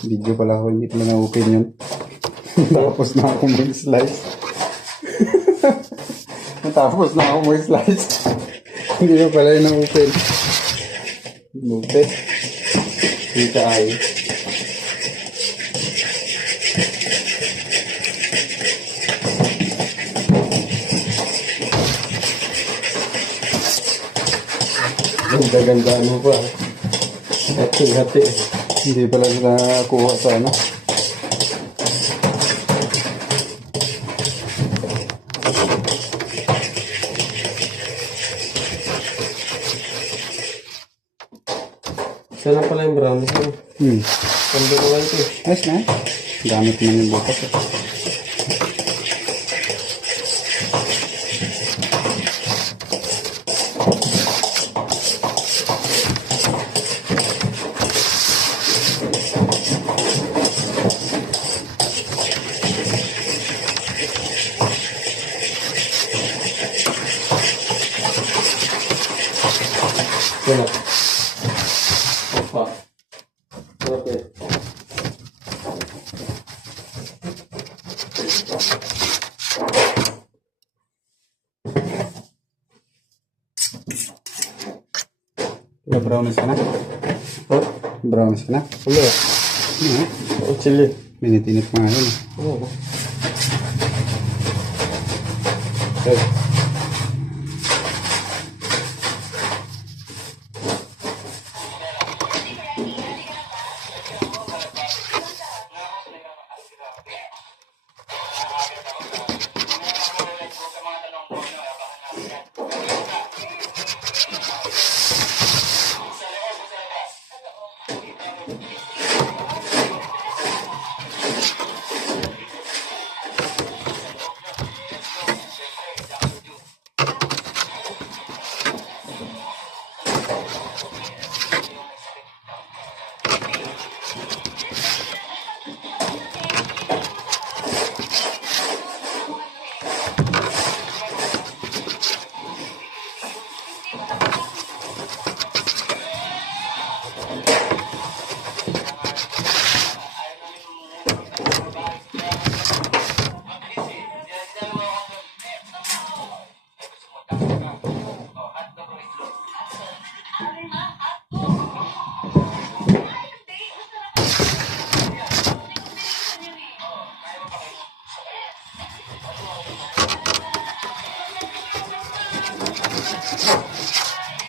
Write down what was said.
Video pala ako, hindi pala na-open yun. Tapos na ako mag-slice. Natapos na ako mag-slice. Hindi na pala yun na-open. Lupit. Hindi ka ay. Ganda-ganda ano pa. Hati-hati. Hindi pala nakakuha sa ano. Sana pala yung brownies mo. Ganda na lang ito. Ayos na. Gamit mo yung bukas. Sana. Opa. Okay. Brownies ka na? Huh? Brownies ka na? Ano? Oh, chili. Minitinit mo nga yun. Oo. Okay.